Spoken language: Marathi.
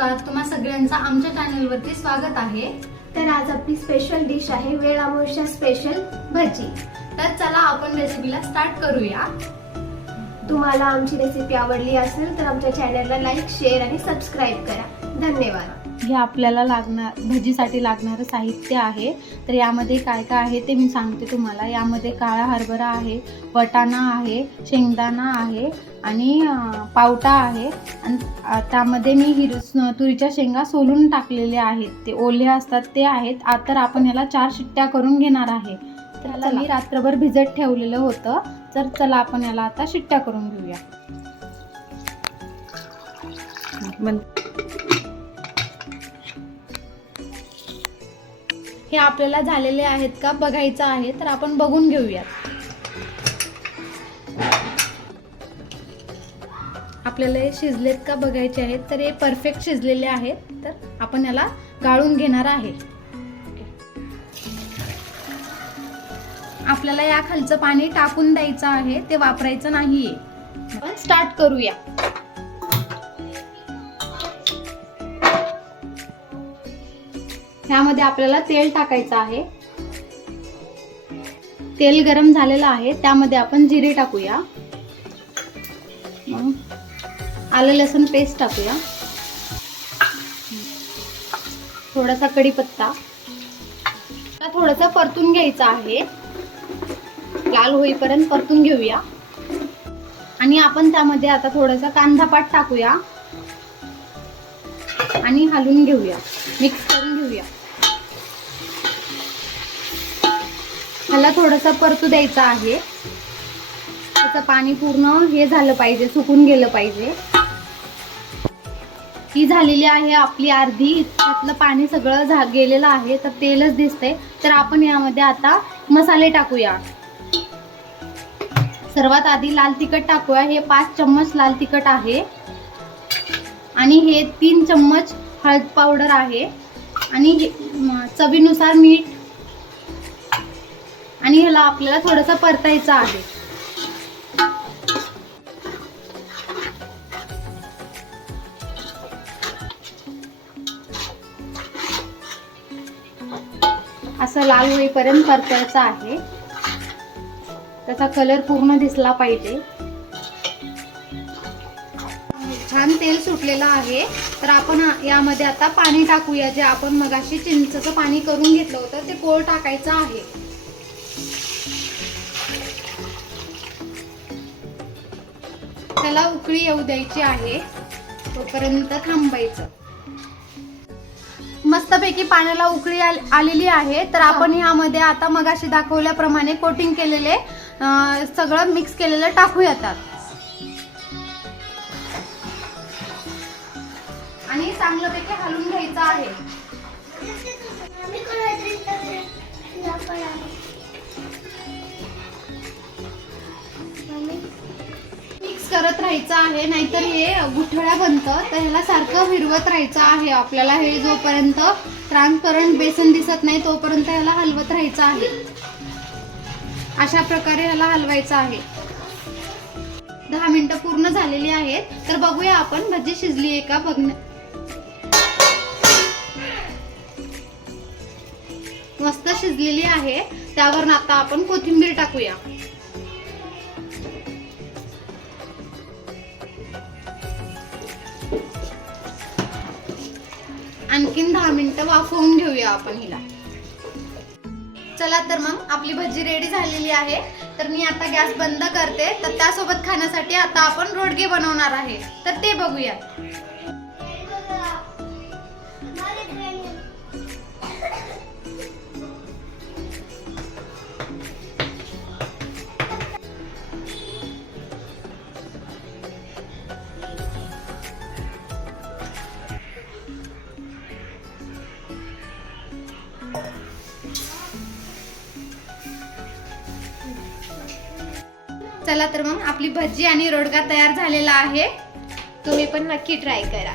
नमस्कार, तुम्हा सगळ्यांचं आमच्या चॅनलवरती स्वागत आहे। तर आज आपली स्पेशल डिश आहे वेळ अमावस्या स्पेशल भजी। तर चला आपण रेसिपीला स्टार्ट करूया। तुम्हाला आमची रेसिपी आवडली असेल तर आमच्या चॅनलला लाईक, शेअर आणि सबस्क्राईब करा। धन्यवाद। हे आपल्याला भजीसाठी लागणारं साहित्य आहे। तर यामध्ये काय काय आहे ते मी सांगते तुम्हाला। यामध्ये काळा हरभरा आहे, वाटाणा आहे, शेंगदाणा आहे आणि पावटा आहे आणि त्यामध्ये मी तुरीच्या शेंगा सोलून टाकलेल्या आहेत, ते ओले असतात ते आहेत। तर आपण याला 4 शिट्ट्या करून घेणार आहे। त्याला मी रात्रभर भिजत ठेवलेलं होतं। तर चला आपण याला आता शिट्ट्या करून घेऊया। हे आपल्याला झालेले आहेत का बघायचं आहे, तर आपण बघून घेऊयात। आपल्याला हे शिजलेत का बघायचे आहेत, तर हे परफेक्ट शिजलेले आहेत। तर आपण याला गाळून घेणार आहे। आपल्याला या खालचं पाणी टाकून द्यायचं आहे, ते वापरायचं नाहीये। आपण स्टार्ट करूया। ह्यामध्ये आपल्याला तेल टाकायचं आहे। तेल गरम झालेलं आहे, त्यामध्ये आपण जिरे टाकूया, आलं लसूण पेस्ट टाकूया, थोडासा कढीपत्ता, थोडासा परतून घ्यायचा आहे, लाल होईपर्यंत परतून घेऊया। आणि आपण त्यामध्ये आता थोडासा कांदा पात टाकूया आणि हलवून घेऊया, मिक्स करून घेऊया। ह्याला थोडंसं परतू द्यायचं आहे, त्याचं पाणी पूर्ण हे झालं पाहिजे, सुकून गेलं पाहिजे। ही झालेली आहे आपली अर्धी, त्यातलं पाणी सगळं गेलेलं आहे, तर तेलच दिसतंय। तर आपण यामध्ये आता मसाले टाकूया। सर्वात आधी लाल तिखट टाकूया। हे 5 चम्मच लाल तिखट आहे आणि हे 3 चम्मच हळद पावडर आहे आणि चवीनुसार मीठ, आणि ह्याला आपल्याला थोडंसं परतायचं आहे। असं लाल होईपर्यंत परतायचं आहे, त्याचा कलर पूर्ण दिसला पाहिजे। छान तेल सुटलेलं आहे। तर आपण यामध्ये आता पाणी टाकूया, जे आपण मगाशी चिंचेचं पाणी करून घेतलं होतं ते कोळ टाकायचं आहे। त्याला उकळी येऊ द्यायची आहे, तोपर्यंत थांबायचं। मस्तपैकी पाण्याला उकळी आलेली आहे। तर आपण यामध्ये आता मगाशी दाखवल्याप्रमाणे कोटिंग केलेले सगळं मिक्स केलेलं टाकूयात आणि चांगल्यापैकी हलवून घ्यायचं आहे। मिक्स करत राहायचं आहे, नाहीतर हे गुठळ्या बनतं। तर ह्याला सारखं फिरवत राहायचं आहे आपल्याला। हे जोपर्यंत ट्रान्सपरंट बेसन दिसत नाही तोपर्यंत ह्याला हलवत राहायचं आहे। अशा प्रकारे ह्याला हलवायचं आहे। 10 मिनिटं पूर्ण झालेली आहेत। तर बघूया आपण भजी शिजली आहे का मस्त शिजलेली आहे। त्यावर आता आपण कोथिंबीर टाकूया। आणखीन 10 मिनिटं वाफवून घेऊया आपण हिला। चला तर मग आपली भजी रेडी झालेली आहे। तर मी आता गॅस बंद करते। तर त्यासोबत खाण्यासाठी आता आपण रोडगे बनवणार आहे, तर ते बघूया। चला तर मग आपली भजी आणि रोडगा तयार झालेला आहे। तुम्ही पण नक्की ट्राय करा।